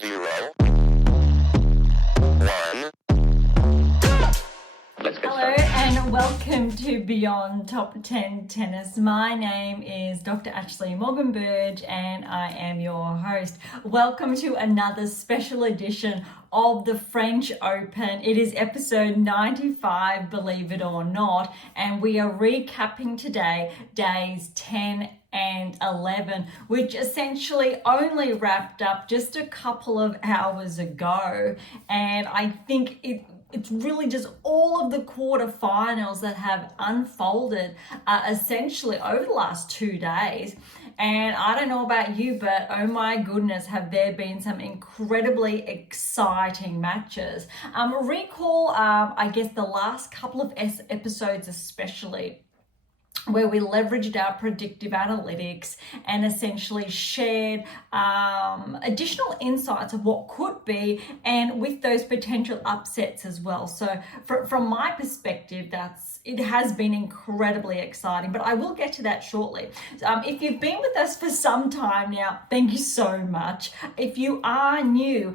0, 1. Let's get Hello started. and welcome to Beyond Top 10 Tennis. My name is Dr. Morgan Berge and I am your host. Welcome to another special edition of the French Open. It is episode 95, believe it or not, and we are recapping today days 10 and 11, which essentially only wrapped up just a couple of hours ago. And I think it's really just all of the quarterfinals that have unfolded essentially over the last 2 days. And I don't know about you, but oh my goodness, have there been some incredibly exciting matches. Recall, I guess, the last couple of episodes especially, where we leveraged our predictive analytics and essentially shared additional insights of what could be, and with those potential upsets as well. So from my perspective, it has been incredibly exciting, but I will get to that shortly. If you've been with us for some time now, thank you so much. If you are new,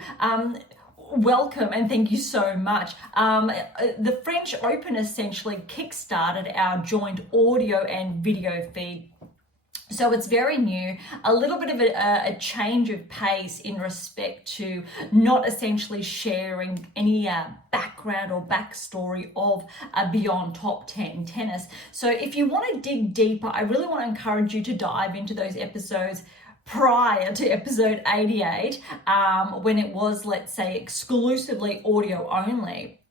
welcome and thank you so much. The French Open essentially kickstarted our joint audio and video feed. So it's very new, a little bit of a change of pace in respect to not essentially sharing any background or backstory of Beyond Top 10 Tennis. So if you want to dig deeper, I really want to encourage you to dive into those episodes prior to episode 88, when it was, let's say, exclusively audio only,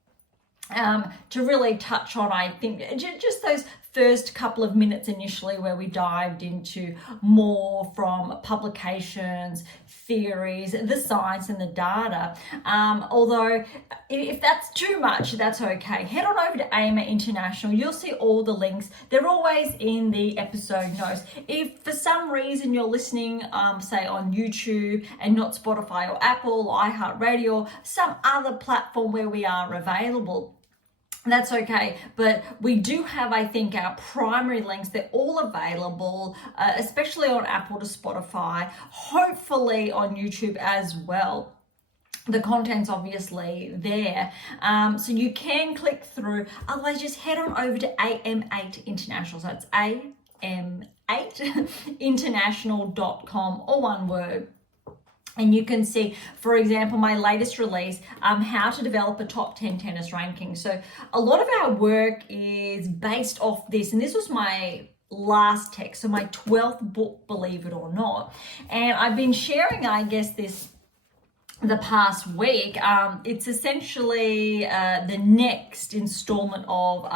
to really touch on, I think, just those first couple of minutes initially where we dived into more from publications, theories, the science and the data. Although if that's too much, that's okay. Head on over to AIMA International. You'll see all the links. They're always in the episode notes. If for some reason you're listening, say on YouTube and not Spotify or Apple or iHeartRadio, some other platform where we are available, that's okay, but we do have, I think, our primary links. They're all available, especially on Apple to Spotify, hopefully on YouTube as well. The content's obviously there, so you can click through. Otherwise, just head on over to AM8 International. So it's am8international.com, all one word. And you can see, for example, my latest release, how to develop a top 10 tennis ranking. So a lot of our work is based off this, and this was my last text, so my 12th book, believe it or not. And I've been sharing, I guess, this the past week. It's essentially the next installment of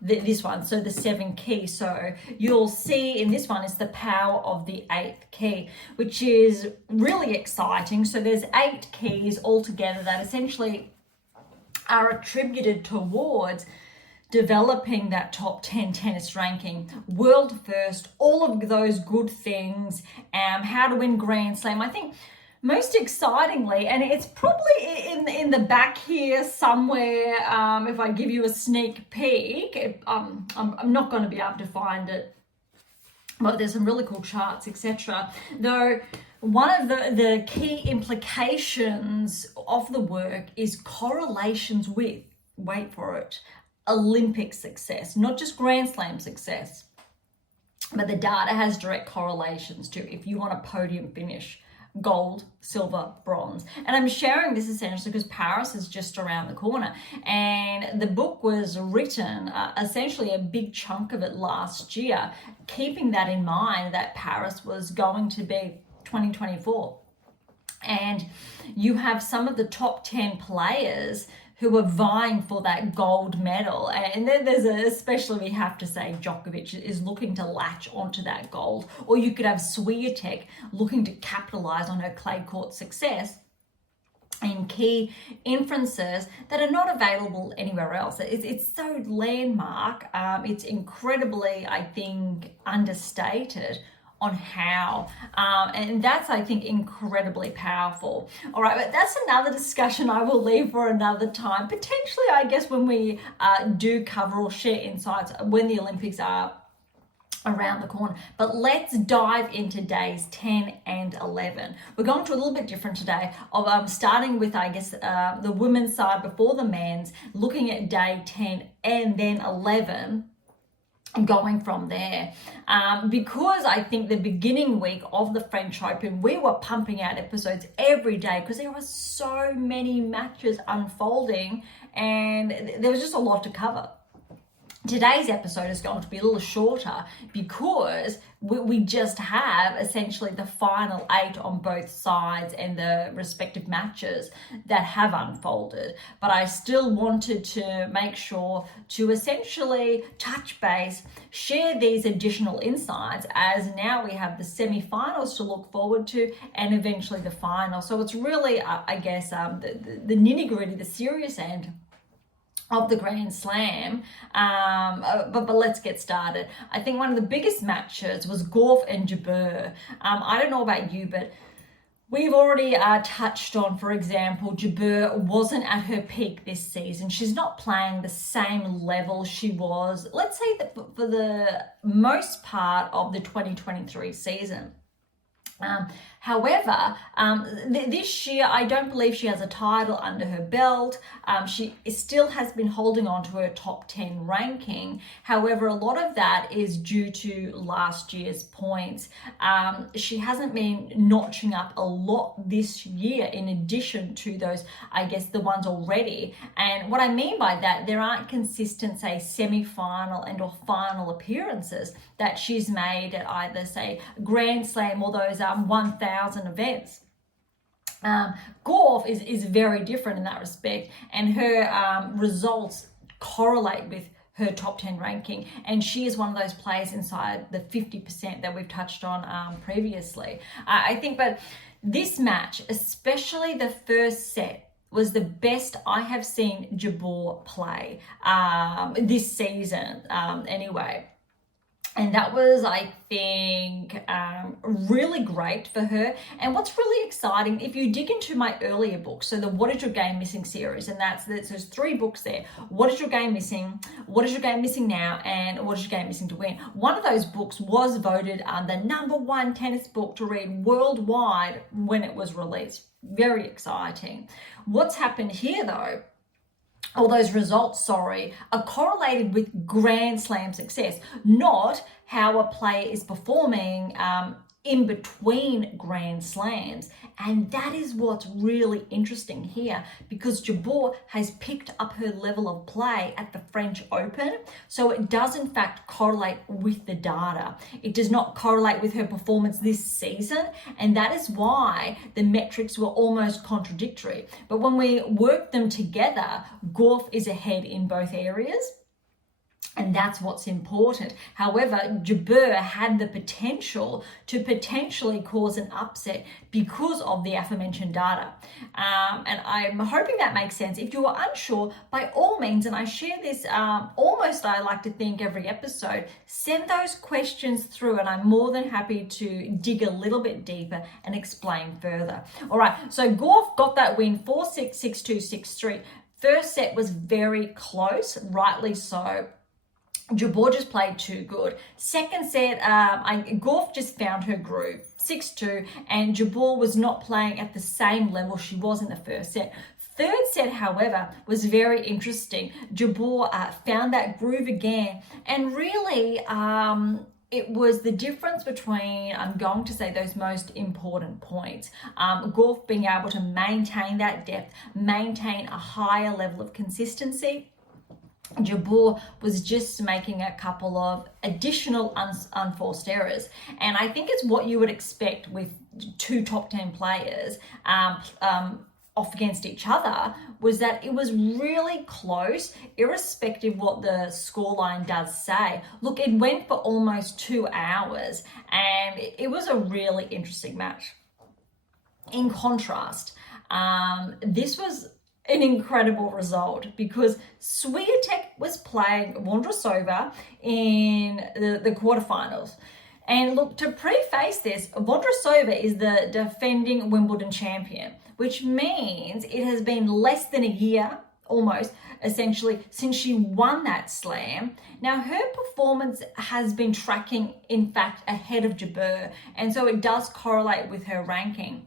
this one, so the 7 keys. So you'll see in this one is the power of the 8th key, which is really exciting. So there's 8 keys altogether that essentially are attributed towards developing that top 10 tennis ranking, world first, all of those good things, how to win Grand Slam. I think most excitingly, and it's probably in the back here somewhere, if I give you a sneak peek, I'm not going to be able to find it, but there's some really cool charts, etc. Though one of the key implications of the work is correlations with, wait for it, Olympic success, not just Grand Slam success, but the data has direct correlations to if you want a podium finish. Gold, silver, bronze. And I'm sharing this essentially because Paris is just around the corner, and the book was written, essentially a big chunk of it last year, keeping that in mind that Paris was going to be 2024. And you have some of the top 10 players who are vying for that gold medal. And then there's especially we have to say Djokovic is looking to latch onto that gold. Or you could have Swiatek looking to capitalize on her clay court success in key inferences that are not available anywhere else. It's so landmark. It's incredibly, I think, understated on how, and that's, I think, incredibly powerful. All right, but that's another discussion I will leave for another time, potentially, I guess, when we do cover or share insights when the Olympics are around the corner. But let's dive into days 10 and 11. We're going to a little bit different today of starting with, I guess, the women's side before the men's, looking at day 10 and then 11 and going from there. Because I think the beginning week of the French Open, we were pumping out episodes every day because there were so many matches unfolding and there was just a lot to cover. Today's episode is going to be a little shorter because we just have essentially the final 8 on both sides and the respective matches that have unfolded. But I still wanted to make sure to essentially touch base, share these additional insights, as now we have the semi-finals to look forward to and eventually the final. So it's really, I guess, the nitty-gritty, the serious end of the Grand Slam, but let's get started. I think one of the biggest matches was Gauff and Jabeur. I don't know about you, but we've already touched on, for example, Jabeur wasn't at her peak this season. She's not playing the same level she was, let's say, that for the most part of the 2023 season. However, this year, I don't believe she has a title under her belt. She still has been holding on to her top 10 ranking. However, a lot of that is due to last year's points. She hasn't been notching up a lot this year in addition to those, I guess, the ones already. And what I mean by that, there aren't consistent, say, semi-final and or final appearances that she's made at either, say, Grand Slam or those 1,000 events. Gauff is very different in that respect, and her results correlate with her top 10 ranking, and she is one of those players inside the 50% that we've touched on previously. I think, but this match, especially the first set, was the best I have seen Jabeur play this season anyway. And that was, I think, really great for her. And what's really exciting, if you dig into my earlier books, so the What Is Your Game Missing series, and there's 3 books there. What is your game missing? What is your game missing now? And what is your game missing to win? One of those books was voted the #1 tennis book to read worldwide when it was released. Very exciting. What's happened here, though, all those results, are correlated with Grand Slam success, not how a player is performing in between Grand Slams. And that is what's really interesting here, because Jabeur has picked up her level of play at the French Open. So it does in fact correlate with the data. It does not correlate with her performance this season. And that is why the metrics were almost contradictory. But when we work them together, Gauff is ahead in both areas. And that's what's important. However, Jabeur had the potential to potentially cause an upset because of the aforementioned data. And I'm hoping that makes sense. If you are unsure, by all means, and I share this almost, I like to think, every episode, send those questions through and I'm more than happy to dig a little bit deeper and explain further. All right, so Gauff got that win 4-6, 6-2, 6-3. First set was very close, rightly so. Jabeur just played too good. Second set, Gauff just found her groove, 6-2, and Jabeur was not playing at the same level she was in the first set. Third set, however, was very interesting. Jabeur found that groove again, and really, it was the difference between, I'm going to say, those most important points. Gauff being able to maintain that depth, maintain a higher level of consistency. Jabeur was just making a couple of additional unforced errors. And I think it's what you would expect with 2 top 10 players off against each other, was that it was really close, irrespective what the scoreline does say. Look, it went for almost 2 hours, and it was a really interesting match. In contrast, this was an incredible result because Swiatek was playing Vondrousova in the quarterfinals. And look, to preface this, Vondrousova is the defending Wimbledon champion, which means it has been less than a year almost essentially since she won that slam. Now her performance has been tracking in fact ahead of Jabeur, and so it does correlate with her ranking.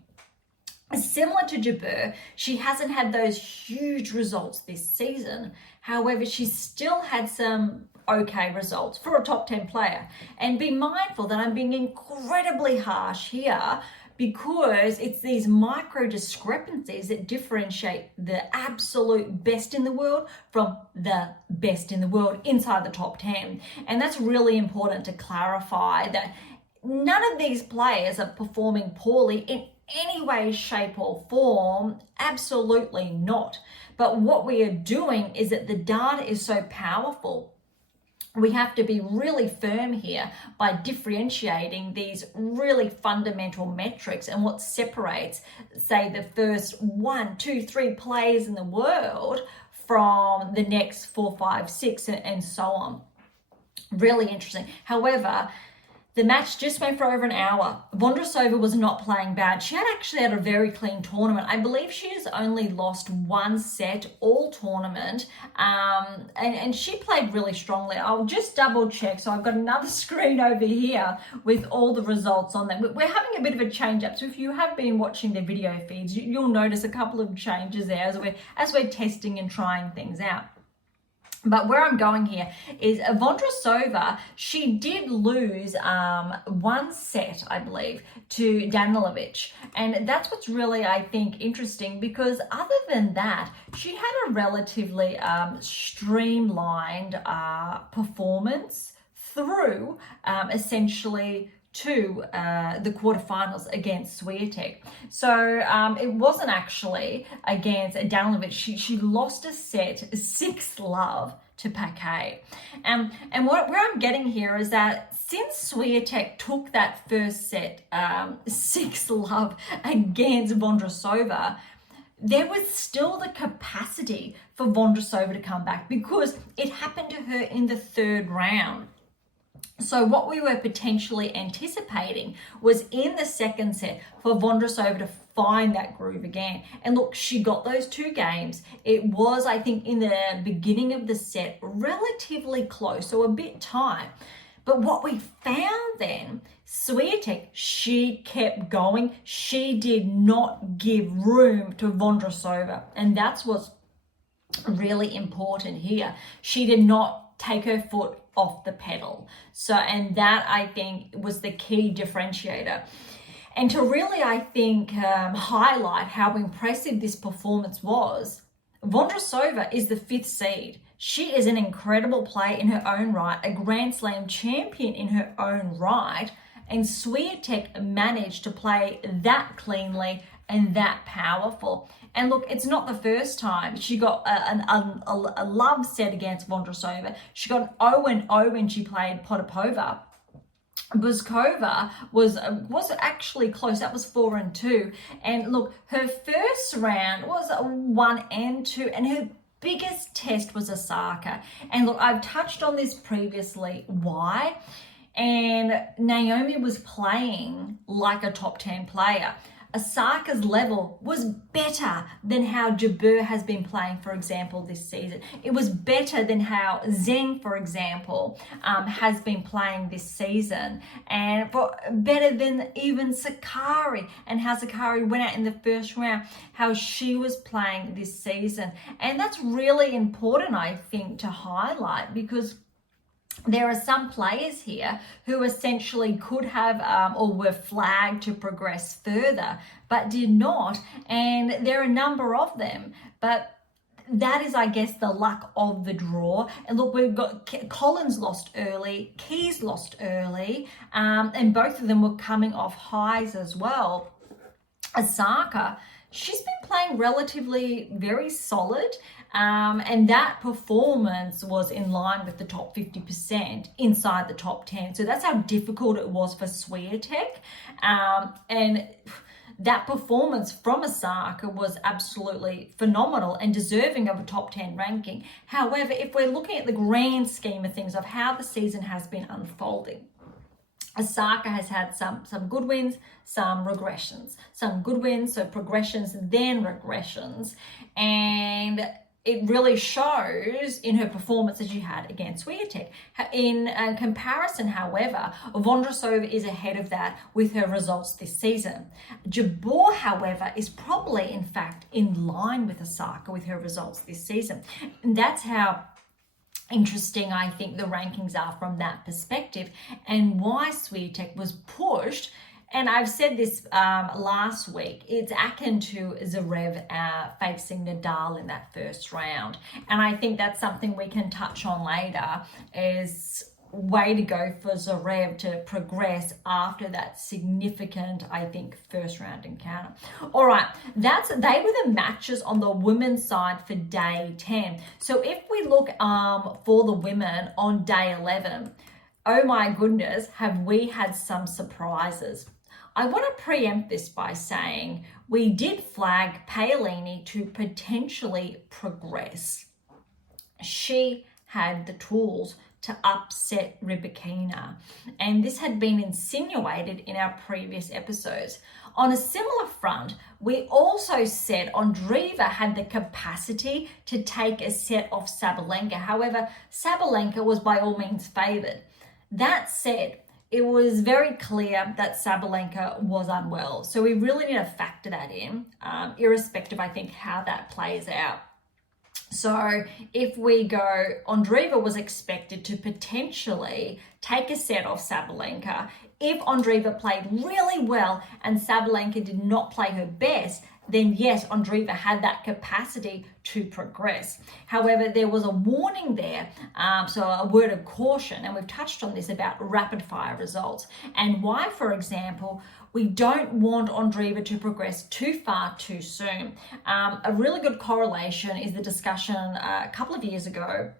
Similar to Jabeur, she hasn't had those huge results this season. However, she's still had some okay results for a top 10 player. And be mindful that I'm being incredibly harsh here, because it's these micro discrepancies that differentiate the absolute best in the world from the best in the world inside the top 10. And that's really important to clarify, that none of these players are performing poorly in any way, shape or form. Absolutely not. But what we are doing is that the data is so powerful, we have to be really firm here by differentiating these really fundamental metrics and what separates, say, the first 1, 2, 3 players in the world from the next 4, 5, 6, and so on. Really interesting. However, the match just went for over an hour. Vondrousova was not playing bad. She actually had a very clean tournament. I believe she has only lost one set all tournament, and she played really strongly. I'll just double check. So I've got another screen over here with all the results on them. We're having a bit of a change up. So if you have been watching the video feeds, you'll notice a couple of changes there as we're testing and trying things out. But where I'm going here is Vondrousova, she did lose one set, I believe, to Danilovic. And that's what's really, I think, interesting, because other than that, she had a relatively streamlined performance through essentially to the quarterfinals against Swiatek. So it wasn't actually against Danilovic. She lost a set 6-love to Paquet. And where I'm getting here is that since Swiatek took that first set 6-love against Vondrousova, there was still the capacity for Vondrousova to come back, because it happened to her in the third round. So what we were potentially anticipating was in the second set for Vondrousova to find that groove again. And look, she got those 2 games. It was, I think, in the beginning of the set, relatively close, so a bit tight. But what we found then, Swiatek, she kept going. She did not give room to Vondrousova. And that's what's really important here. She did not take her foot off the pedal. So, and that, I think, was the key differentiator. And to really, I think, highlight how impressive this performance was, Vondrousova is the 5th seed. She is an incredible player in her own right, a Grand Slam champion in her own right, and Swiatek managed to play that cleanly and that powerful. And look, it's not the first time. She got a love set against Vondrousova. She got an 0-0 when she played Potapova. Buzkova was actually close. That was 4-2. And look, her first round was a 1-2, and her biggest test was Osaka. And look, I've touched on this previously. Why? And Naomi was playing like a top 10 player. Osaka's level was better than how Jabeur has been playing, for example, this season. It was better than how Zheng, for example, has been playing this season, and better than even Sakkari, and how Sakkari went out in the first round, how she was playing this season. And that's really important, I think, to highlight, because there are some players here who essentially could have or were flagged to progress further, but did not. And there are a number of them. But that is, I guess, the luck of the draw. And look, we've got Collins lost early, Keys lost early, and both of them were coming off highs as well. Osaka, she's been playing relatively very solid. And that performance was in line with the top 50% inside the top 10. So that's how difficult it was for Swiatek. And that performance from Osaka was absolutely phenomenal and deserving of a top 10 ranking. However, if we're looking at the grand scheme of things of how the season has been unfolding, Osaka has had some good wins, some regressions. Some good wins, so progressions, then regressions. And it really shows in her performance that she had against Swiatek. In comparison, however, Vondrousova is ahead of that with her results this season. Jabeur, however, is probably, in fact, in line with Osaka with her results this season. And that's how interesting I think the rankings are from that perspective, and why Swiatek was pushed. And I've said this last week, it's akin to Zverev facing Nadal in that first round. And I think that's something we can touch on later, is way to go for Zverev to progress after that significant, I think, first round encounter. All right, they were the matches on the women's side for day 10. So if we look for the women on day 11, oh my goodness, have we had some surprises. I want to preempt this by saying we did flag Paolini to potentially progress. She had the tools to upset Rybakina, and this had been insinuated in our previous episodes. On a similar front, we also said Andreeva had the capacity to take a set off Sabalenka. However, Sabalenka was by all means favoured. That said, it was very clear that Sabalenka was unwell. So we really need to factor that in, irrespective, I think, how that plays out. So if we go, Andreeva was expected to potentially take a set off Sabalenka. If Andreeva played really well and Sabalenka did not play her best, then yes, Andreeva had that capacity to progress. However, there was a warning there, so a word of caution, and we've touched on this about rapid fire results and why, for example, we don't want Andreeva to progress too far too soon. A really good correlation is the discussion a couple of years ago,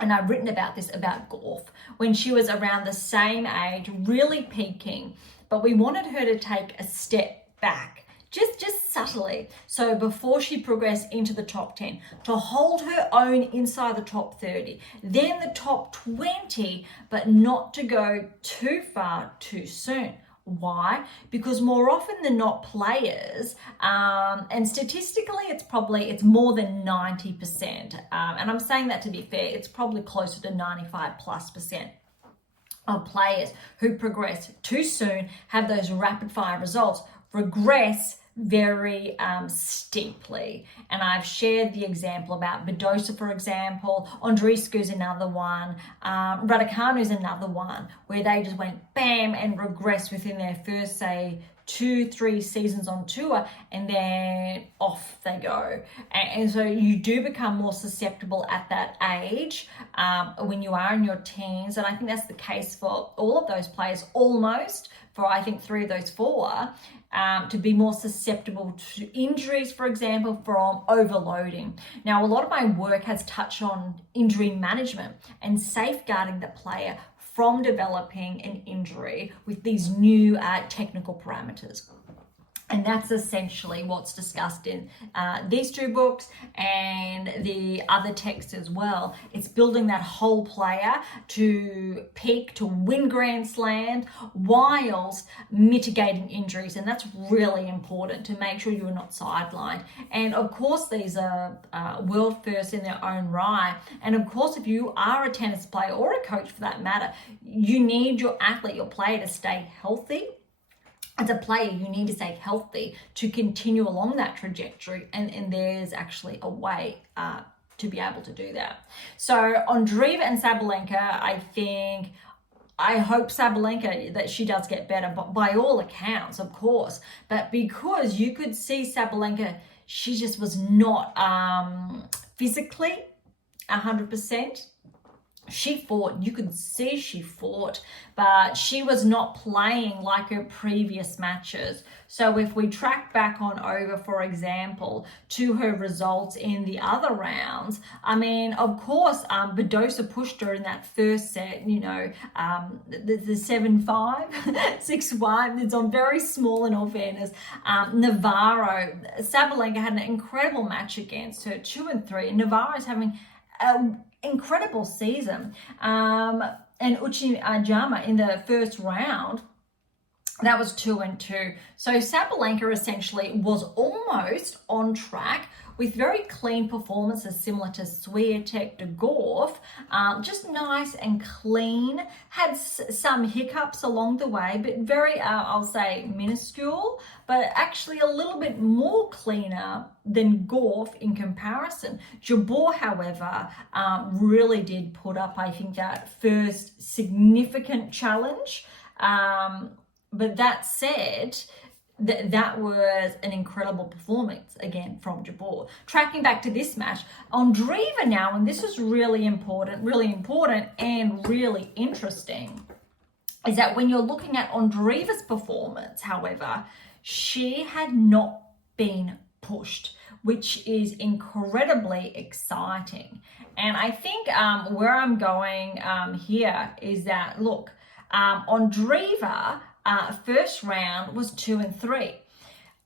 and I've written about this, about Gauff, when she was around the same age, really peaking, but we wanted her to take a step back. Just subtly, so before she progressed into the top 10, to hold her own inside the top 30, then the top 20, but not to go too far too soon. Why? Because more often than not, players, and statistically it's more than 90%, and I'm saying that to be fair, it's probably closer to 95+% of players who progress too soon, have those rapid fire results, regress very steeply. And I've shared the example about Badosa, for example. Andreescu's another one. Raducanu's another one, where they just went bam and regressed within their first, say, 2-3 seasons on tour, and then off they go. And so you do become more susceptible at that age when you are in your teens. And I think that's the case for all of those players, almost for I think 3 of those 4, to be more susceptible to injuries, for example, from overloading. Now, a lot of my work has touched on injury management and safeguarding the player from developing an injury with these new technical parameters. And that's essentially what's discussed in these 2 books and the other texts as well. It's building that whole player to peak, to win Grand Slams, whilst mitigating injuries. And that's really important, to make sure you're not sidelined. And of course, these are world first in their own right. And of course, if you are a tennis player or a coach for that matter, you need your athlete, your player, to stay healthy. As a player, you need to stay healthy to continue along that trajectory, and there's actually a way to be able to do that. So Andreeva and Sabalenka, I hope Sabalenka, that she does get better, but by all accounts, of course. But because you could see Sabalenka, she just was not physically 100%. She fought, you could see she fought, but she was not playing like her previous matches. So if we track back on over, for example, to her results in the other rounds, I mean, of course, Badosa pushed her in that first set, the 7-5, 6-1. It's on very small, in all fairness. Navarro, Sabalenka had an incredible match against her, 2-3. And Navarro's having incredible season, and Uchiyama in the first round That was 2-2. So Sabalenka essentially was almost on track with very clean performances similar to Swiatek, de Gorf, just nice and clean. Had some hiccups along the way, but very, I'll say, minuscule, but actually a little bit more cleaner than Gorf in comparison. Jabeur, however, really did put up, I think, that first significant challenge. But that said, that was an incredible performance again from Jabeur. Tracking back to this match, Andreeva now, and this is really important and really interesting, is that when you're looking at Andreeva's performance, however, she had not been pushed, which is incredibly exciting. And I think where I'm going here is that, look, Andreeva, first round was 2-3.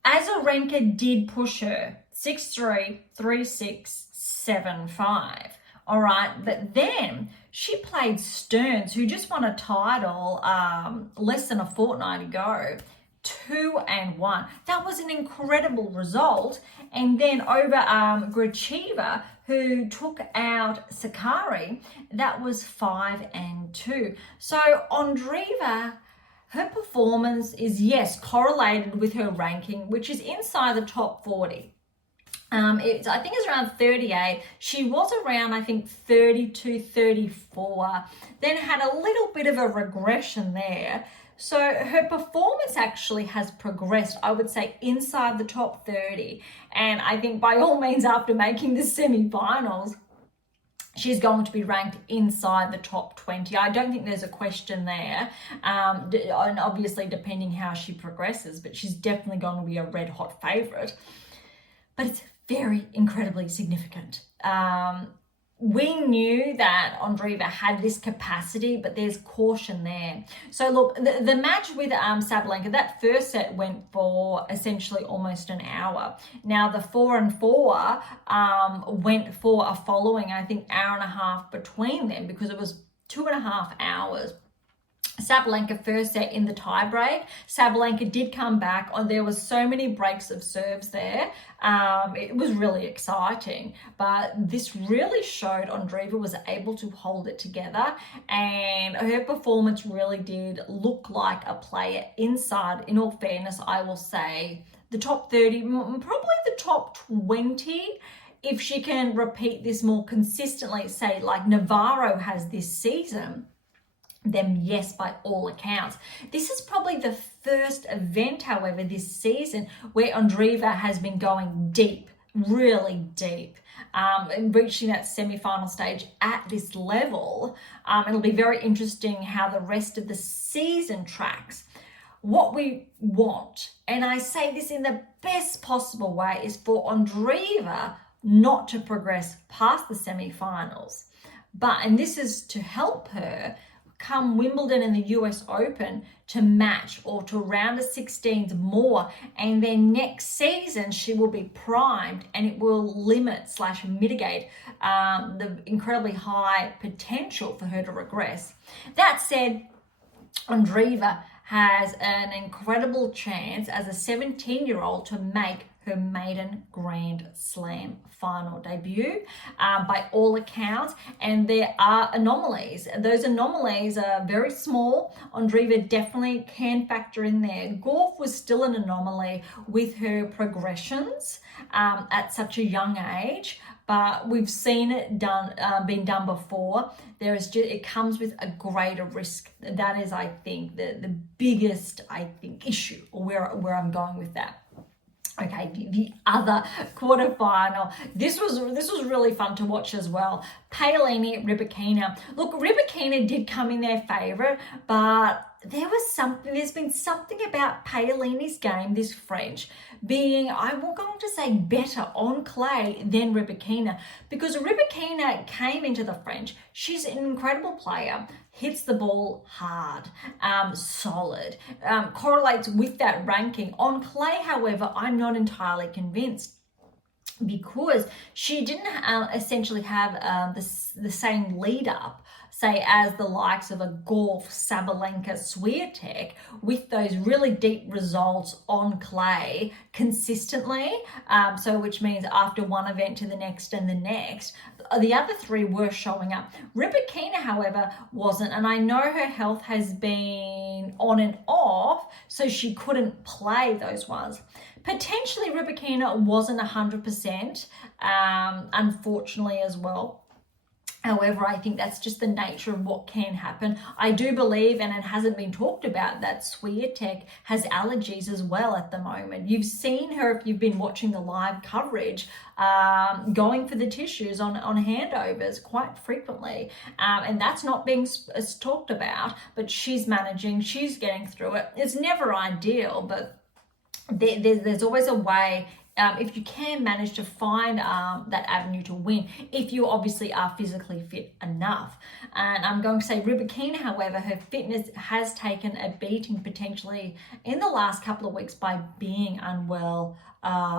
Azarenka did push her 6-3, 3-6, 7-5. All right, but then she played Stearns, who just won a title less than a fortnight ago, 2-1. That was an incredible result. And then over Gracheva, who took out Sakari, that was 5-2. So Andreeva, her performance is, yes, correlated with her ranking, which is inside the top 40. I think it's around 38. She was around, I think, 32, 34. Then had a little bit of a regression there. So her performance actually has progressed, I would say, inside the top 30. And I think by all means, after making the semi-finals, she's going to be ranked inside the top 20. I don't think there's a question there. And obviously, depending how she progresses, but she's definitely going to be a red hot favorite. But it's very incredibly significant. We knew that Andreeva had this capacity, but there's caution there. So look, the match with Sabalenka, that first set went for essentially almost an hour. Now the 4-4 went for a following, I think, hour and a half between them, because it was 2.5 hours. Sabalenka first set in the tie break. Sabalenka did come back. There was so many breaks of serves there. It was really exciting, but this really showed Andreeva was able to hold it together, and her performance really did look like a player inside, in all fairness, I will say, the top 30, probably the top 20, if she can repeat this more consistently, say like Navarro has this season. Then yes, by all accounts. This is probably the first event, however, this season where Andreeva has been going deep, really deep, and reaching that semi-final stage at this level. It'll be very interesting how the rest of the season tracks. What we want, and I say this in the best possible way, is for Andreeva not to progress past the semi-finals. And this is to help her come Wimbledon and the US Open to match or to round of 16s more, and then next season she will be primed, and it will limit/mitigate the incredibly high potential for her to regress. That said, Andreeva has an incredible chance as a 17-year-old to make her maiden Grand Slam final debut, by all accounts, and there are anomalies. Those anomalies are very small. Andreeva definitely can factor in there. Gorf was still an anomaly with her progressions at such a young age, but we've seen it been done before. It comes with a greater risk. That is, I think, the biggest, issue, or where I'm going with that. Okay, the other quarterfinal. This was really fun to watch as well. Paolini, Rybakina. Look, Rybakina did come in their favourite, but there's been something about Paolini's game, this French, being, I'm going to say, better on clay than Rybakina, because Rybakina came into the French. She's an incredible player, hits the ball hard, solid, correlates with that ranking. On clay, however, I'm not entirely convinced, because she didn't essentially have the same lead up, say, as the likes of a Golf, Sabalenka, Swiatek, with those really deep results on clay consistently. So which means after one event to the next and the next, the other three were showing up. Rybakina, however, wasn't, and I know her health has been on and off, so she couldn't play those ones. Potentially Rybakina wasn't 100%, unfortunately as well. However, I think that's just the nature of what can happen. I do believe, and it hasn't been talked about, that Swiatek has allergies as well at the moment. You've seen her, if you've been watching the live coverage, going for the tissues on handovers quite frequently. And that's not being talked about, but she's managing, she's getting through it. It's never ideal, but there's always a way. If you can manage to find that avenue to win, if you obviously are physically fit enough. And I'm going to say Rybakina, however, her fitness has taken a beating potentially in the last couple of weeks by being unwell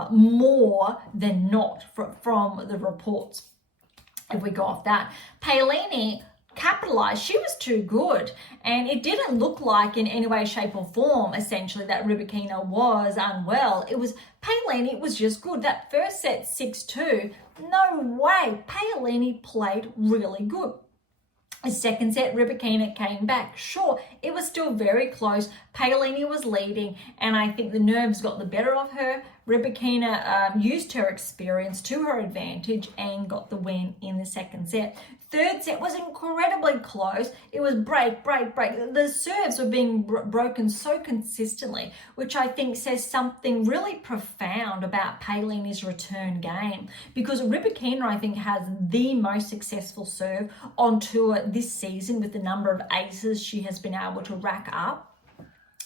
more than not from the reports. If we go off that, Paolini capitalized. She was too good, and it didn't look like in any way, shape or form essentially that Rybakina was unwell. It was Paolini was just good. That first set 6-2, no way, Paolini played really good. The second set, Rybakina came back. Sure, it was still very close. Paolini was leading, and I think the nerves got the better of her. Rybakina used her experience to her advantage and got the win in the second set. Third set was incredibly close. It was break. The serves were being broken so consistently, which I think says something really profound about Paolini's return game, because Rybakina, I think, has the most successful serve on tour this season with the number of aces she has been able to rack up.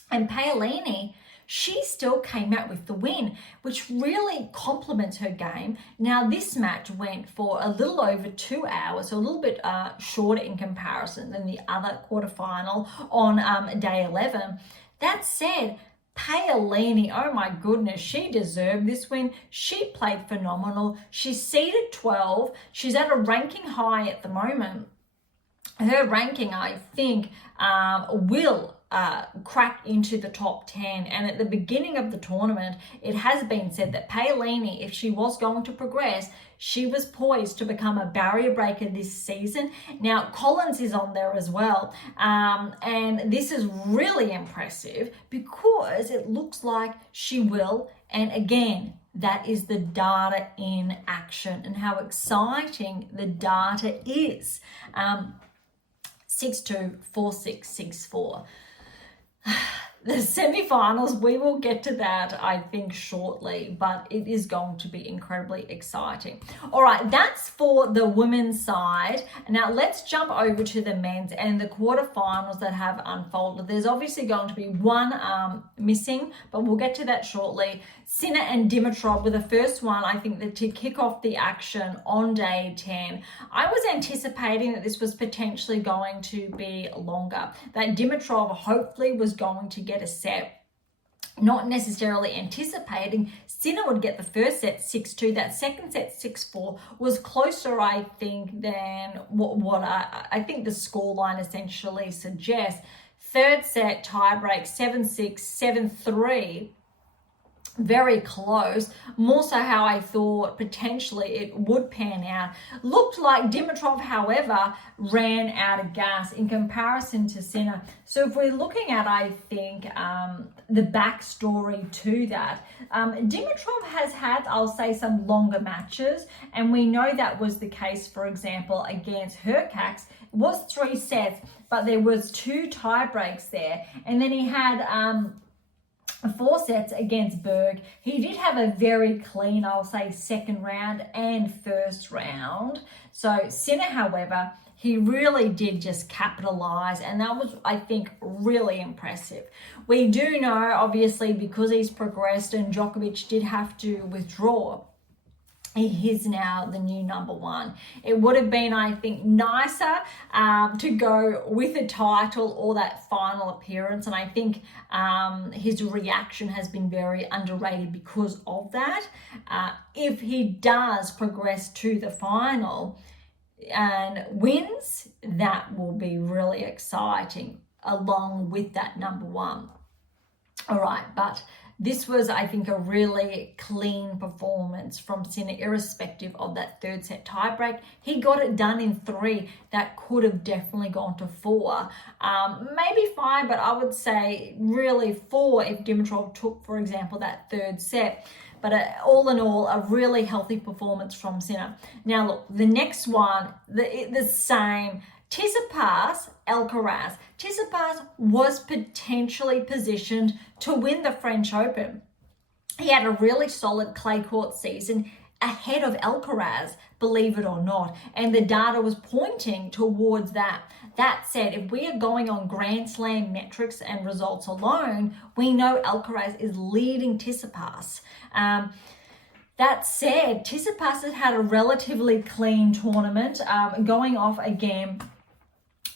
And Paolini, she still came out with the win, which really complements her game. Now, this match went for a little over 2 hours, so a little bit shorter in comparison than the other quarterfinal on day 11. That said, Paolini, oh my goodness, she deserved this win. She played phenomenal. She's seeded 12. She's at a ranking high at the moment. Her ranking, I think, will crack into the top 10. And at the beginning of the tournament, it has been said that Paolini, if she was going to progress, she was poised to become a barrier breaker this season. Now, Collins is on there as well. And this is really impressive because it looks like she will. And again, that is the data in action and how exciting the data is. 6-2, 4-6, 6-4. The semi-finals, we will get to that, I think, shortly, but it is going to be incredibly exciting. All right, that's for the women's side. Now, let's jump over to the men's and the quarterfinals that have unfolded. There's obviously going to be one missing, but we'll get to that shortly. Sinner and Dimitrov were the first one, I think, that to kick off the action on day 10. I was anticipating that this was potentially going to be longer, that Dimitrov hopefully was going to get a set. Not necessarily anticipating Sinner would get the first set 6-2. That second set 6-4 was closer, I think, than what I think the scoreline essentially suggests. Third set tiebreak 7-6, 7-3. Very close, more so how I thought potentially it would pan out. Looked like Dimitrov, however, ran out of gas in comparison to Sinner. So if we're looking at, I think, the backstory to that, Dimitrov has had, I'll say, some longer matches, and we know that was the case, for example, against Hercax. It was 3 sets, but there was 2 tie breaks there, and then he had 4 sets against Berge. He did have a very clean, I'll say, second round and first round. So Sinner, however, he really did just capitalize, and that was, I think, really impressive. We do know, obviously, because he's progressed and Djokovic did have to withdraw, he is now the new number 1. It would have been, I think, nicer to go with a title or that final appearance. And I think his reaction has been very underrated because of that. If he does progress to the final, and wins, that will be really exciting along with that number one. All right, but this was, I think, a really clean performance from Sinner, irrespective of that third set tiebreak. He got it done in 3. That could have definitely gone to 4, maybe 5, but I would say really 4 if Dimitrov took, for example, that third set. But all in all, a really healthy performance from Sinner. Now, look, the next one, the same. Tsitsipas, Alcaraz. Tsitsipas was potentially positioned to win the French Open. He had a really solid clay court season ahead of Alcaraz, believe it or not, and the data was pointing towards that. That said, if we are going on Grand Slam metrics and results alone, we know Alcaraz is leading Tsitsipas. That said, Tsitsipas has had a relatively clean tournament. Going off again,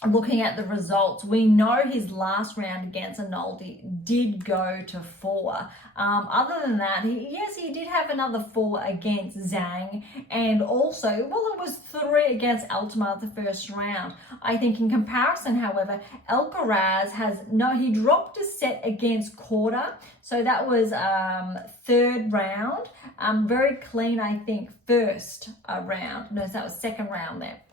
looking at the results, we know his last round against Arnoldi did go to 4. Other than that, he did have another 4 against Zhang, and also, well, it was 3 against Altmaier the first round. I think in comparison, however, Alcaraz he dropped a set against Korda, so that was third round. Very clean, I think, first round. No, that was second round there.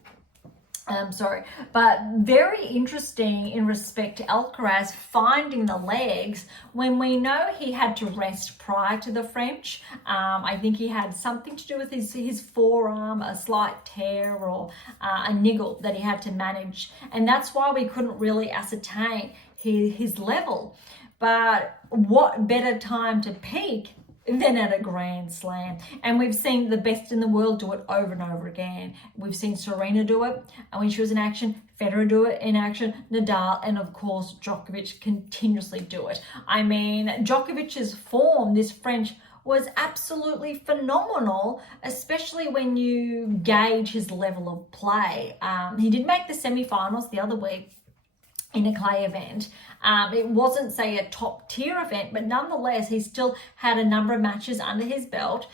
But very interesting in respect to Alcaraz finding the legs when we know he had to rest prior to the French. I think he had something to do with his forearm, a slight tear or a niggle that he had to manage. And that's why we couldn't really ascertain his level. But what better time to peak than at a Grand Slam? And we've seen the best in the world do it over and over again. We've seen Serena do it, and when she was in action, Federer do it in action, Nadal, and of course Djokovic continuously do it. I mean, Djokovic's form, this French, was absolutely phenomenal, especially when you gauge his level of play. He did make the semi-finals the other week in a clay event. It wasn't, say, a top tier event, but nonetheless, he still had a number of matches under his belt.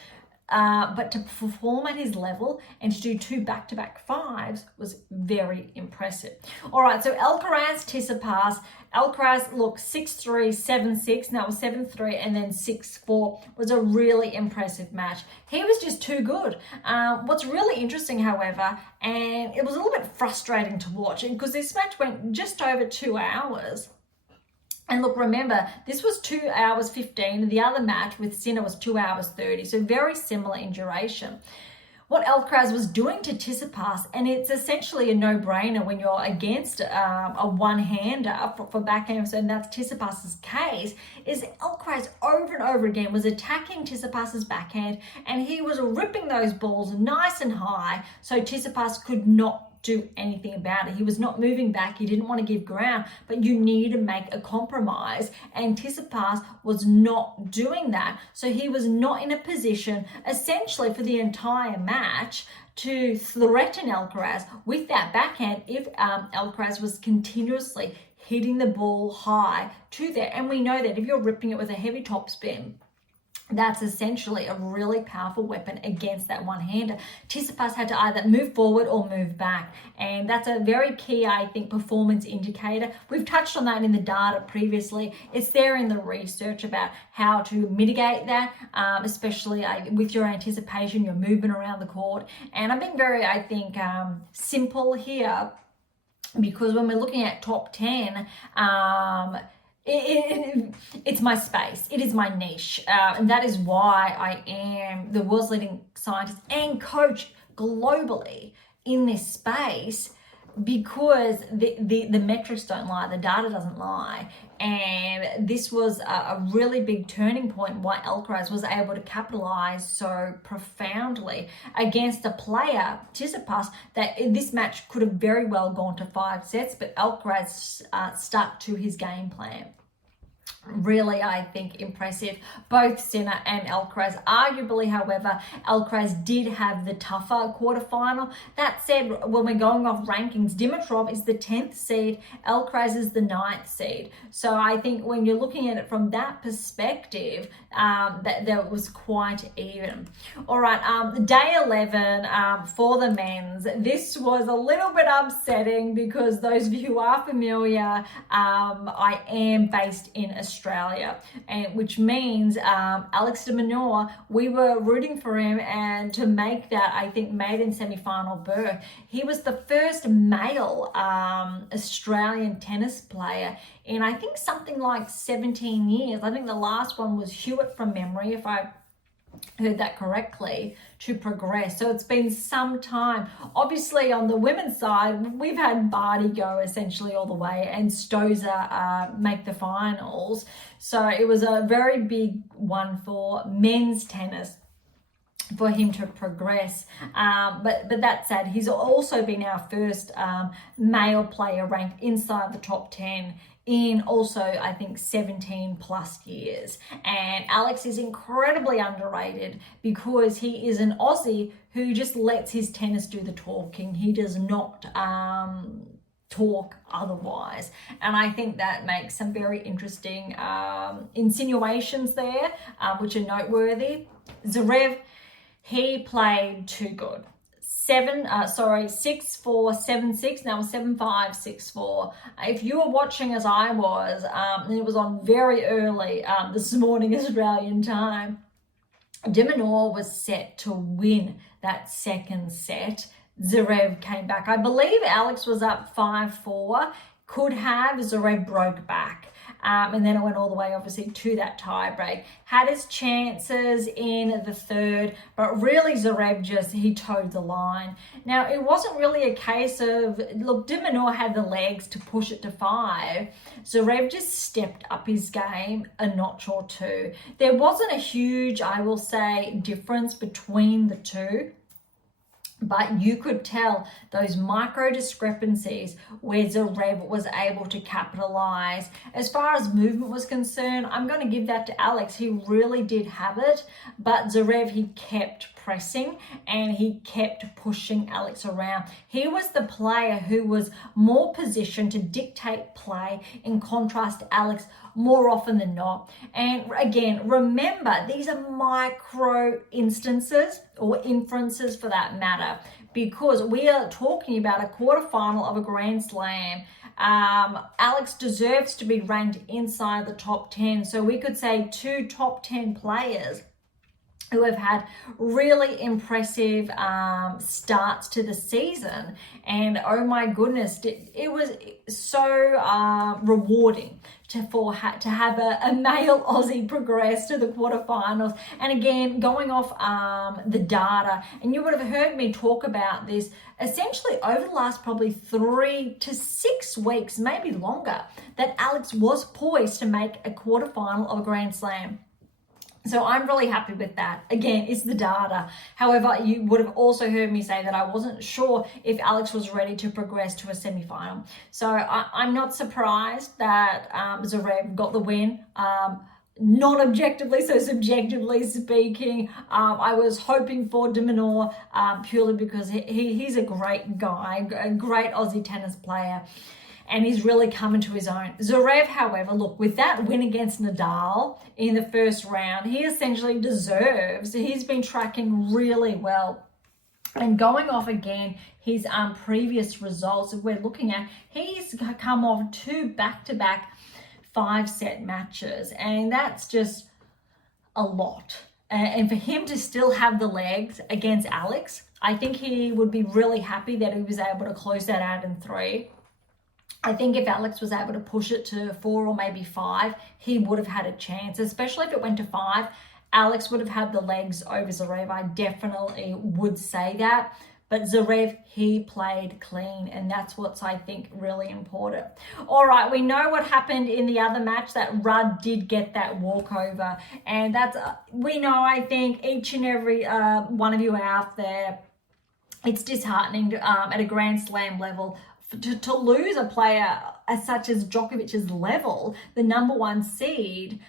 But to perform at his level and to do 2 back-to-back 5s was very impressive. All right, so Alcaraz, Tsitsipas. Alcaraz, look, 6-3, 7-6, now it was 7-3, and then 6-4 was a really impressive match. He was just too good. What's really interesting, however, and it was a little bit frustrating to watch, because this match went just over 2 hours. And look, remember, this was 2 hours 15. The other match with Sinner was 2 hours 30. So very similar in duration. What Alcaraz was doing to Tsitsipas, and it's essentially a no-brainer when you're against a one-hander for backhands, and that's Tsitsipas's case, is Alcaraz over and over again was attacking Tsitsipas's backhand, and he was ripping those balls nice and high, so Tsitsipas could not do anything about it. He was not moving back. He didn't want to give ground, but you need to make a compromise, and Tsitsipas was not doing that. So he was not in a position essentially for the entire match to threaten Alcaraz with that backhand if Alcaraz was continuously hitting the ball high to there. And we know that if you're ripping it with a heavy topspin, that's essentially a really powerful weapon against that one-hander. Tsitsipas had to either move forward or move back, and that's a very key, I think, performance indicator. We've touched on that in the data previously. It's there in the research about how to mitigate that, especially with your anticipation, your movement around the court. And I'm being very, I think, simple here, because when we're looking at top 10, it's my space. It is my niche. And that is why I am the world's leading scientist and coach globally in this space, because the metrics don't lie, the data doesn't lie. And this was a really big turning point why Alcaraz was able to capitalize so profoundly against a player, Tsitsipas, that in this match could have very well gone to 5 sets, but Alcaraz stuck to his game plan. Really, I think, impressive. Both Sinner and Alcaraz. Arguably, however, Alcaraz did have the tougher quarterfinal. That said, when we're going off rankings, Dimitrov is the 10th seed, Alcaraz is the 9th seed. So I think when you're looking at it from that perspective, that was quite even. All right, day 11 for the men's. This was a little bit upsetting because those of you who are familiar, I am based in Australia, and which means Alex de Minaur, we were rooting for him and to make that, I think, maiden semi-final berth. He was the first male Australian tennis player in, I think, something like 17 years. I think the last one was Hewitt from memory, if I heard that correctly, to progress. So it's been some time. Obviously, on the women's side, we've had Barty go essentially all the way and Stosur make the finals. So it was a very big one for men's tennis for him to progress. But that said, he's also been our first male player ranked inside the top 10 in also, I think, 17 plus years. And Alex is incredibly underrated because he is an Aussie who just lets his tennis do the talking. He does not talk otherwise. And I think that makes some very interesting insinuations there, which are noteworthy. Zverev, he played too good. 6-4, 7-6, now 7-5, 6-4. If you were watching as I was, and it was on very early this morning Australian time, de Minaur was set to win that second set. Zverev came back. I believe Alex was up 5-4, could have. Zverev broke back. And then it went all the way, obviously, to that tie break. Had his chances in the third, but really Zverev he towed the line. Now, it wasn't really a case of, look, de Minaur had the legs to push it to 5. Zverev just stepped up his game a notch or two. There wasn't a huge, I will say, difference between the two. But you could tell those micro discrepancies where Zverev was able to capitalize. As far as movement was concerned, I'm going to give that to Alex. He really did have it, but Zverev, he kept pressing and he kept pushing Alex around. He was the player who was more positioned to dictate play, in contrast to Alex more often than not. And again, remember, these are micro instances or inferences for that matter, because we are talking about a quarterfinal of a Grand Slam. Alex deserves to be ranked inside the top 10. So we could say 2 top 10 players who have had really impressive starts to the season. And oh my goodness, it was so rewarding to have a male Aussie progress to the quarterfinals. And again, going off the data, and you would have heard me talk about this essentially over the last probably 3 to 6 weeks, maybe longer, that Alex was poised to make a quarterfinal of a Grand Slam. So I'm really happy with that. Again, it's the data. However, you would have also heard me say that I wasn't sure if Alex was ready to progress to a semi-final. So I'm not surprised that Zverev got the win. Not objectively, so subjectively speaking, I was hoping for de Minaur purely because he's a great guy, a great Aussie tennis player. And he's really coming to his own. Zverev, however, look, with that win against Nadal in the first round, he essentially deserves, he's been tracking really well. And going off again his previous results, if we're looking at, he's come off 2 back-to-back 5-set matches. And that's just a lot. And for him to still have the legs against Alex, I think he would be really happy that he was able to close that out in 3. I think if Alex was able to push it to 4 or maybe 5, he would have had a chance, especially if it went to 5. Alex would have had the legs over Zverev. I definitely would say that. But Zverev, he played clean, and that's what's, I think, really important. All right, we know what happened in the other match, that Rudd did get that walkover. And that's, we know, I think, each and every one of you out there, it's disheartening at a Grand Slam level to lose a player as such as Djokovic's level, the number one seed,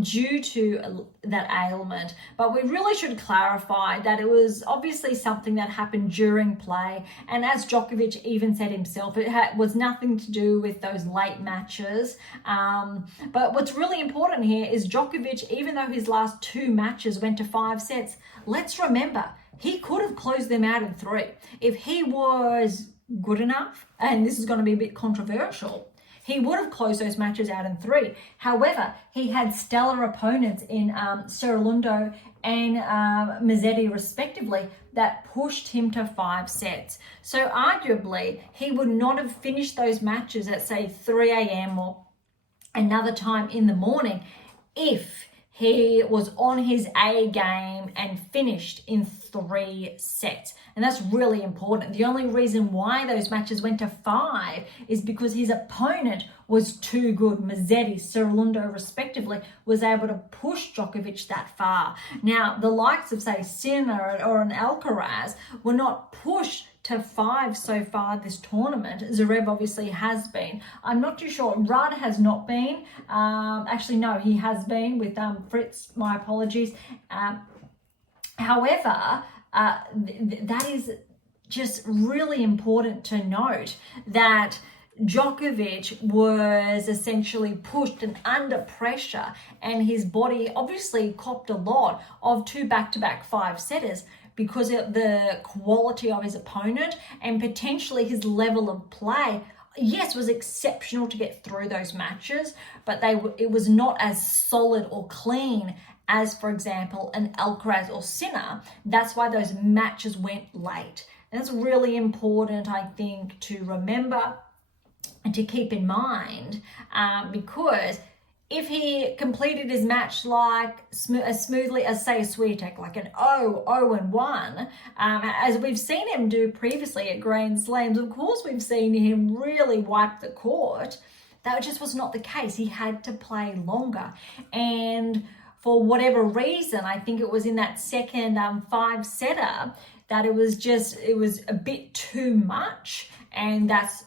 due to that ailment. But we really should clarify that it was obviously something that happened during play. And as Djokovic even said himself, it was nothing to do with those late matches. But what's really important here is Djokovic, even though his last 2 matches went to 5 sets, let's remember, he could have closed them out in 3. If he was good enough, and this is going to be a bit controversial, he would have closed those matches out in 3. However, he had stellar opponents in Cerrundo and Mazzetti respectively that pushed him to 5 sets. So arguably, he would not have finished those matches at say 3 a.m. or another time in the morning if he was on his A game and finished in 3 sets. And that's really important. The only reason why those matches went to 5 is because his opponent was too good. Mazzetti, Cerrundo, respectively, was able to push Djokovic that far. Now, the likes of, say, Sinner or an Alcaraz were not pushed to 5 so far this tournament. Zverev obviously has been. I'm not too sure. Rudd has not been. Actually, no, he has been with Fritz. My apologies. However, that is just really important to note that Djokovic was essentially pushed and under pressure, and his body obviously copped a lot of 2 back-to-back 5-setters because of the quality of his opponent and potentially his level of play. Yes, was exceptional to get through those matches, but it was not as solid or clean as, for example, an Alcaraz or Sinner. That's why those matches went late. And that's really important, I think, to remember and to keep in mind, because if he completed his match like as smoothly as, say, a Swiatek, like an 0-1, as we've seen him do previously at Grand Slams, of course we've seen him really wipe the court. That just was not the case. He had to play longer. And for whatever reason, I think it was in that second 5-setter that it was a bit too much. And that's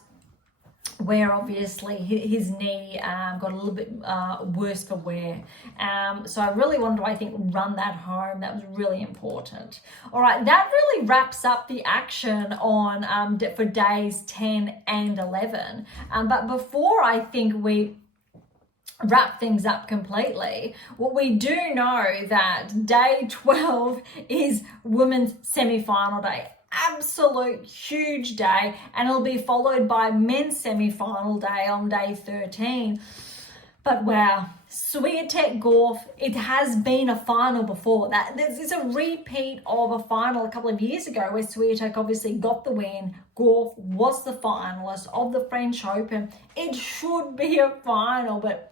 where obviously his knee got a little bit worse for wear. So I really wanted to, I think, run that home. That was really important. All right, that really wraps up the action on for days 10 and 11. But before I think we wrap things up completely, what we do know that day 12 is women's semi-final day. Absolute huge day, and it'll be followed by men's semi-final day on day 13. But wow, Swiatek Gauff, it has been a final before. This is a repeat of a final a couple of years ago where Swiatek obviously got the win. Gauff was the finalist of the French Open. It should be a final, but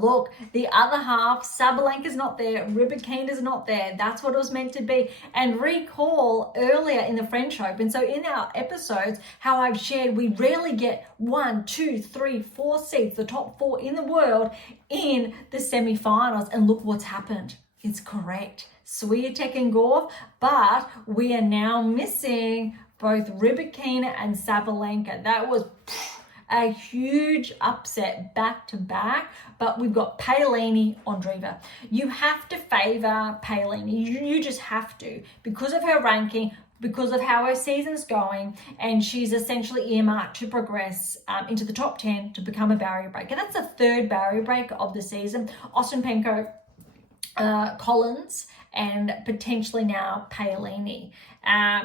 look, the other half, Sabalenka's not there, Rybakina's not there. That's what it was meant to be. And recall earlier in the French Open, so in our episodes, how I've shared, we rarely get 1, 2, 3, 4 seeds, the top 4 in the world, in the semi-finals. And look what's happened. It's correct. Swiatek and Gauff, but we are now missing both Rybakina and Sabalenka. That was a huge upset back to back, but we've got Paolini, Andreeva. You have to favor Paolini. You just have to, because of her ranking, because of how her season's going, and she's essentially earmarked to progress into the top 10 to become a barrier breaker. That's the 3rd barrier break of the season. Ostapenko, Collins, and potentially now Paolini,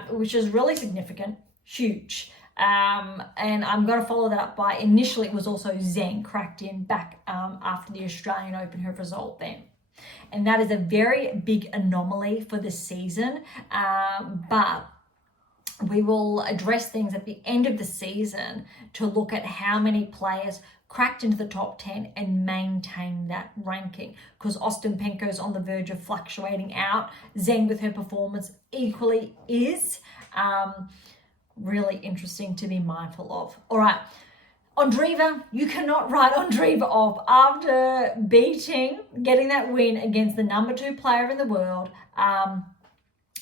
which is really significant, huge. And I'm going to follow that up by, initially it was also Zheng cracked in back after the Australian Open, her result then. And that is a very big anomaly for the season, but we will address things at the end of the season to look at how many players cracked into the top 10 and maintain that ranking, because Ostapenko's on the verge of fluctuating out. Zheng, with her performance, equally is. Really interesting to be mindful of. All right, Andreeva, you cannot write Andreeva off after getting that win against the number 2 player in the world.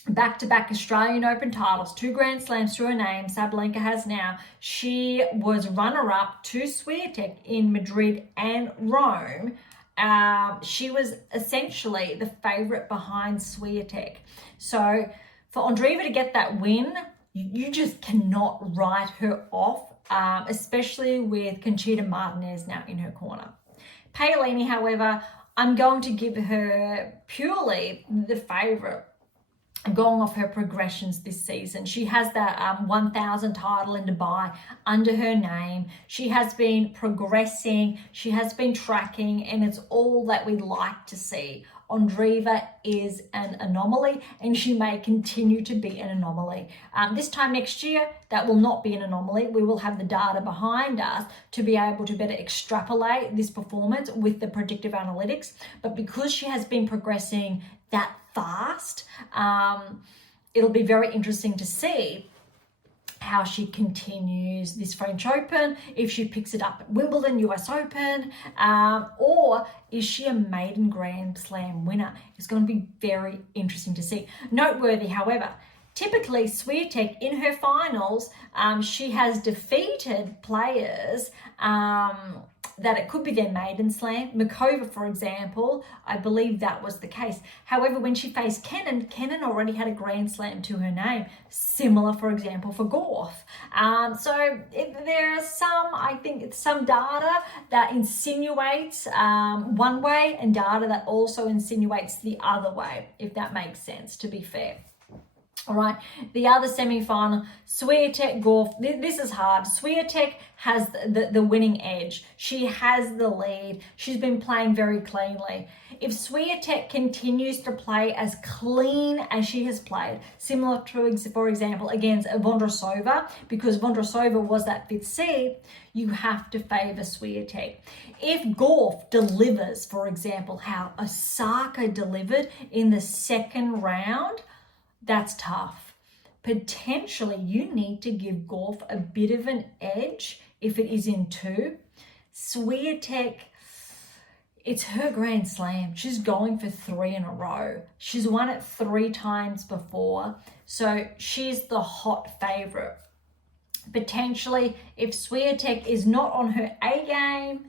back-to-back Australian Open titles, 2 Grand Slams through her name, Sabalenka has now. She was runner-up to Swiatek in Madrid and Rome. She was essentially the favourite behind Swiatek. So for Andreeva to get that win, you just cannot write her off, especially with Conchita Martinez now in her corner. Paolini, however, I'm going to give her purely the favourite, going off her progressions this season. She has that 1,000 title in Dubai under her name. She has been progressing, she has been tracking, and it's all that we like to see. Andreeva is an anomaly, and she may continue to be an anomaly. This time next year, that will not be an anomaly. We will have the data behind us to be able to better extrapolate this performance with the predictive analytics. But because she has been progressing that fast, it'll be very interesting to see how she continues this French Open, if she picks it up at Wimbledon, US Open, or is she a maiden Grand Slam winner? It's going to be very interesting to see. Noteworthy, however, typically Swiatek in her finals, she has defeated players that it could be their maiden slam. Makova, for example, I believe that was the case. However, when she faced Kenin already had a Grand Slam to her name. Similar, for example, for Gauff. So there are some data that insinuates one way and data that also insinuates the other way, if that makes sense, to be fair. All right, the other semi-final, Swiatek, Gauff. This is hard. Swiatek has the winning edge. She has the lead. She's been playing very cleanly. If Swiatek continues to play as clean as she has played, similar to, for example, against Vondrousova, because Vondrousova was that 5th seed, you have to favour Swiatek. If Gauff delivers, for example, how Osaka delivered in the second round, that's tough. Potentially, you need to give Gauff a bit of an edge if it is in 2. Swiatek, it's her Grand Slam. She's going for 3 in a row. She's won it 3 times before, so she's the hot favourite. Potentially, if Swiatek is not on her A game,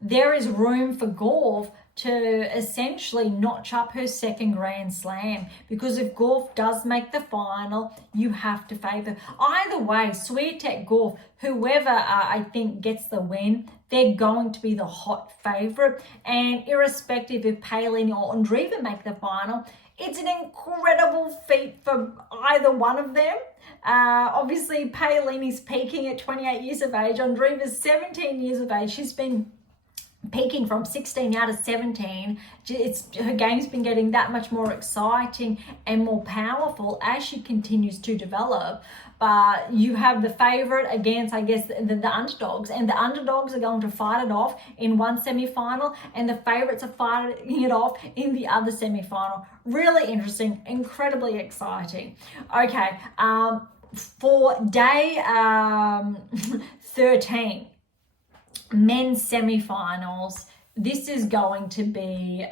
there is room for Gauff to essentially notch up her second Grand Slam, because if Gauff does make the final, you have to favour. Either way, Swiatek, Gauff, whoever I think gets the win, they're going to be the hot favourite. And irrespective if Paolini or Andreeva make the final, it's an incredible feat for either one of them. Obviously, Paolini's peaking at 28 years of age. Andreeva's 17 years of age. She's been peaking from 16 now to 17. Her game's been getting that much more exciting and more powerful as she continues to develop. But you have the favourite against, I guess, the underdogs, and the underdogs are going to fight it off in one semi-final, and the favourites are fighting it off in the other semi-final. Really interesting, incredibly exciting. Okay, for day 13, men's semi-finals, this is going to be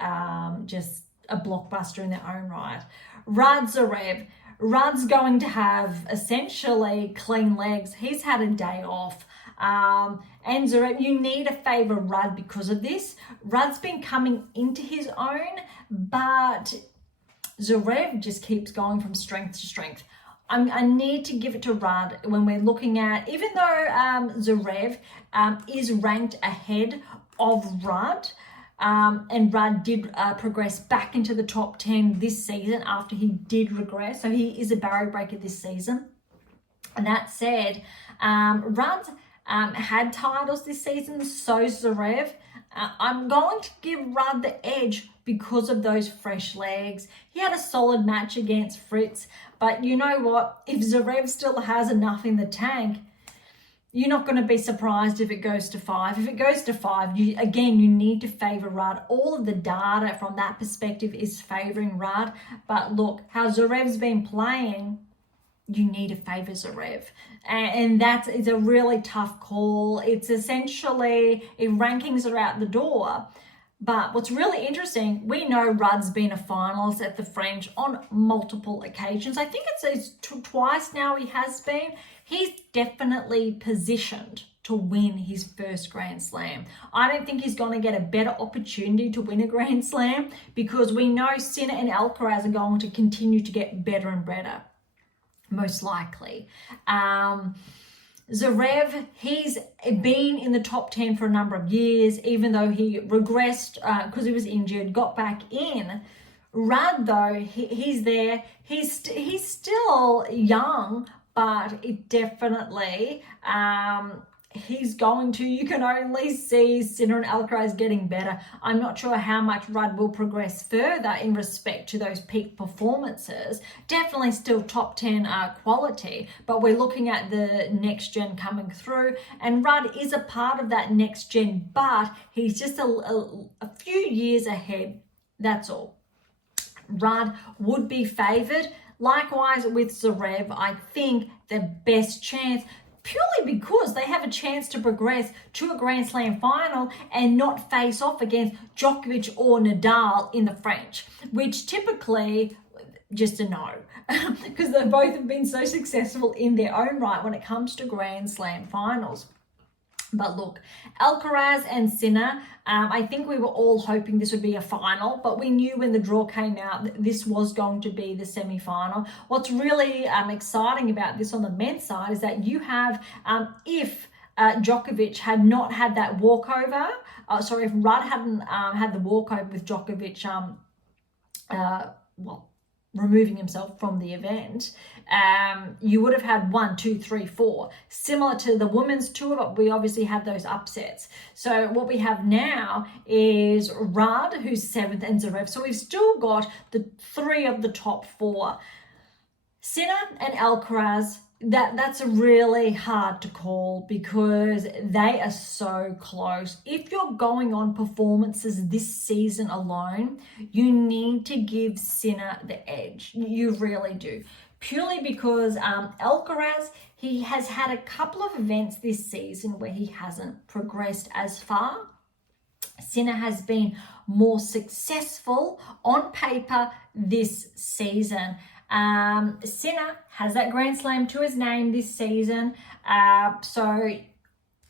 just a blockbuster in their own right. Zverev. Rudd's going to have essentially clean legs. He's had a day off. And Zverev, you need to favour Rudd because of this. Rudd's been coming into his own, but Zverev just keeps going from strength to strength. I need to give it to Rudd when we're looking at, even though Zverev is ranked ahead of Rudd, and Rudd did progress back into the top 10 this season after he did regress. So he is a barrier breaker this season. And that said, Rudd had titles this season, so Zverev. I'm going to give Rudd the edge because of those fresh legs. He had a solid match against Fritz, but you know what? If Zverev still has enough in the tank, you're not going to be surprised if it goes to 5. If it goes to 5, you need to favour Rudd. All of the data from that perspective is favouring Rudd. But look, how Zverev's been playing, you need to favour Zverev. And it's a really tough call. It's essentially, if rankings are out the door, But what's really interesting, we know Rudd's been a finalist at the French on multiple occasions. I think it's twice now he has been. He's definitely positioned to win his first Grand Slam. I don't think he's going to get a better opportunity to win a Grand Slam because we know Sinner and Alcaraz are going to continue to get better and better, most likely. Zverev, he's been in the top 10 for a number of years, even though he regressed because he was injured, got back in. Rudd, though, he's there. He's still young, but it definitely, he's going to, you can only see Sinner and Alcaraz getting better. I'm not sure how much Rudd will progress further in respect to those peak performances. Definitely still top 10 quality, but we're looking at the next gen coming through, and Rudd is a part of that next gen, but he's just a few years ahead, that's all. Rudd would be favoured. Likewise with Zverev, I think the best chance, purely because they have a chance to progress to a Grand Slam final and not face off against Djokovic or Nadal in the French, which typically just a no, because they both have been so successful in their own right when it comes to Grand Slam finals. But look, Alcaraz and Sinner, I think we were all hoping this would be a final, but we knew when the draw came out that this was going to be the semi-final. What's really exciting about this on the men's side is that you have, if Djokovic had not had that walkover, if Rudd hadn't had the walkover with Djokovic, removing himself from the event, you would have had 1, 2, 3, 4. Similar to the women's tour, but we obviously had those upsets. So what we have now is Rudd, who's 7th, and Zverev. So we've still got the 3 of the top 4. Sinner and Alcaraz, that's really hard to call because they are so close. If you're going on performances this season alone, you need to give Sinner the edge. You really do. Purely because Alcaraz, he has had a couple of events this season where he hasn't progressed as far. Sinner has been more successful on paper this season. Sinner has that Grand Slam to his name this season. So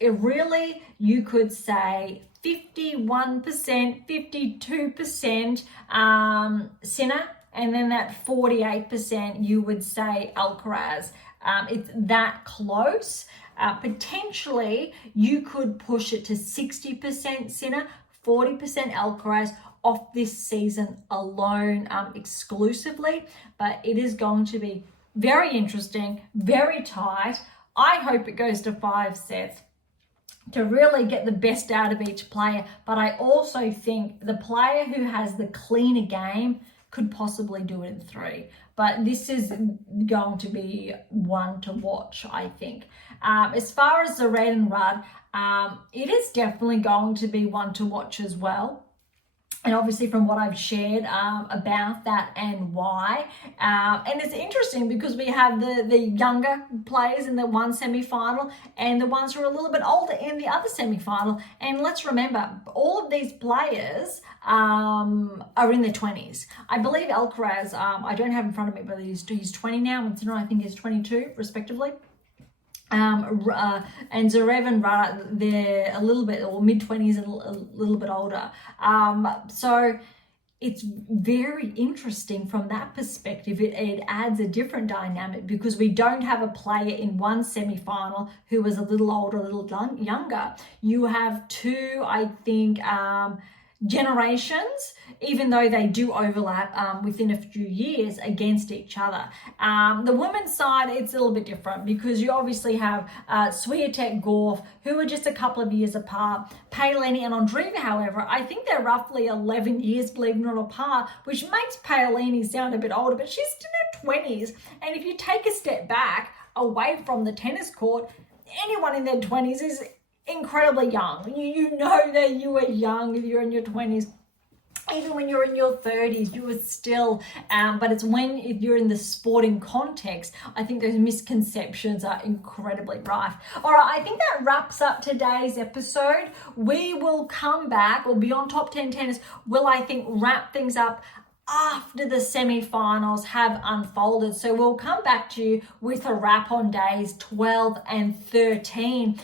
it really, you could say 51%, 52% Sinner, and then that 48% you would say Alcaraz. It's that close. Potentially, you could push it to 60% Sinner, 40% Alcaraz off this season alone, exclusively. But it is going to be very interesting, very tight. I hope it goes to 5 sets to really get the best out of each player. But I also think the player who has the cleaner game could possibly do it in 3. But this is going to be one to watch, I think. As far as Zverev and Rudd, it is definitely going to be one to watch as well. And obviously from what I've shared about that and why. And it's interesting because we have the younger players in the one semi-final and the ones who are a little bit older in the other semi-final. And let's remember, all of these players are in their 20s. I believe Alcaraz, I don't have in front of me, but he's 20 now, and Sinner I think is 22 respectively. And Zverev and Rudd, they're a little bit, or mid-20s and a little bit older. So it's very interesting from that perspective. It adds a different dynamic because we don't have a player in one semi-final who was a little older, a little younger. You have 2, I think, generations, even though they do overlap within a few years against each other. The women's side, it's a little bit different because you obviously have Swiatek, Gauff, who are just a couple of years apart. Paolini and Andreeva, however, I think they're roughly 11 years, believe it or not, apart, which makes Paolini sound a bit older, but she's still in her 20s. And if you take a step back away from the tennis court, anyone in their 20s is incredibly young. You know that you are young if you're in your 20s. even when you're in your 30s, you are still, but it's when if you're in the sporting context, I think those misconceptions are incredibly rife. All right, I think that wraps up today's episode. We will come back, or Beyond Top 10 Tennis will, I think, wrap things up after the semi-finals have unfolded. So we'll come back to you with a wrap on days 12 and 13.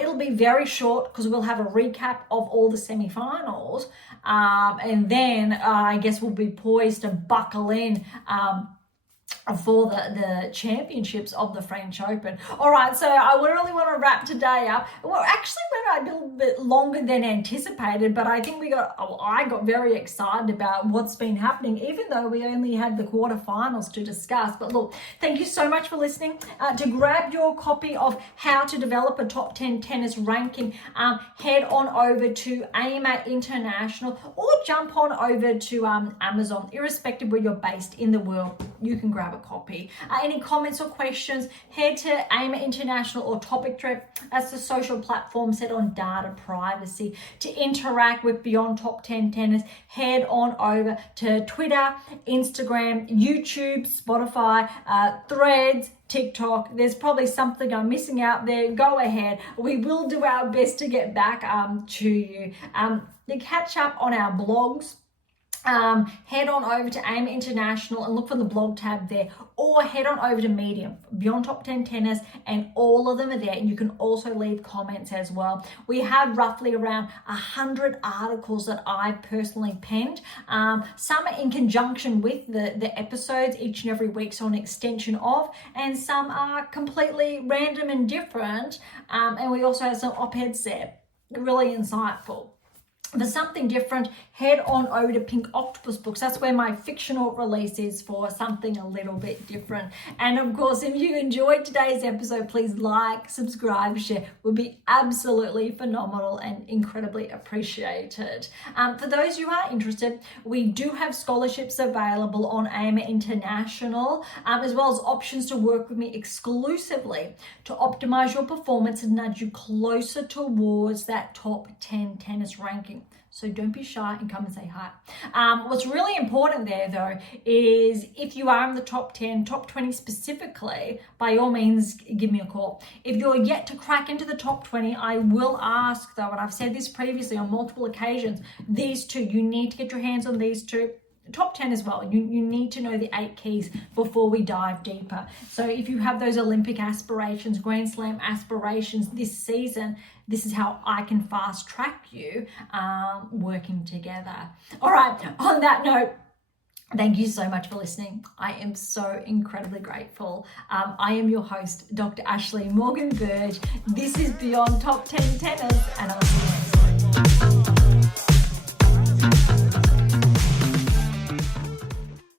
It'll be very short because we'll have a recap of all the semi-finals. And then I guess we'll be poised to buckle in for the championships of the French Open. All right, so I really want to wrap today up. Well, actually went a little bit longer than anticipated, but I think I got very excited about what's been happening, even though we only had the quarterfinals to discuss. But look, thank you so much for listening. To grab your copy of How to Develop a Top 10 Tennis Ranking, head on over to AIMA International or jump on over to Amazon. Irrespective where you're based in the world, you can grab a copy. Any comments or questions, head to AIMA International or Topic Trip. That's the social platform set on data privacy. To interact with Beyond Top 10 Tennis, head on over to Twitter, Instagram, YouTube, Spotify, Threads, TikTok. There's probably something I'm missing out there. Go ahead. We will do our best to get back to you. To catch up on our blogs, head on over to AIM International and look for the blog tab there, or head on over to Medium, Beyond Top 10 Tennis, and all of them are there. And you can also leave comments as well. We have roughly around 100 articles that I've personally penned. Some are in conjunction with the episodes each and every week, so an extension of, and some are completely random and different. And we also have some op-eds there, really insightful. For something different, head on over to Pink Octopus Books. That's where my fictional release is for something a little bit different. And of course, if you enjoyed today's episode, please like, subscribe, share. Would be absolutely phenomenal and incredibly appreciated. For those who are interested, we do have scholarships available on AIMA International, as well as options to work with me exclusively to optimize your performance and nudge you closer towards that top 10 tennis ranking. So don't be shy and come and say hi. What's really important there though is if you are in the top 10, top 20 specifically, by all means, give me a call. If you're yet to crack into the top 20, I will ask though, and I've said this previously on multiple occasions, these two, you need to get your hands on these two. Top 10 as well. You need to know the 8 keys before we dive deeper. So if you have those Olympic aspirations, Grand Slam aspirations this season, this is how I can fast track you working together. All right, on that note, thank you so much for listening. I am so incredibly grateful. I am your host, Dr. Ashley Morgan Berge. This is Beyond Top 10 Tennis, and I'll see you next time.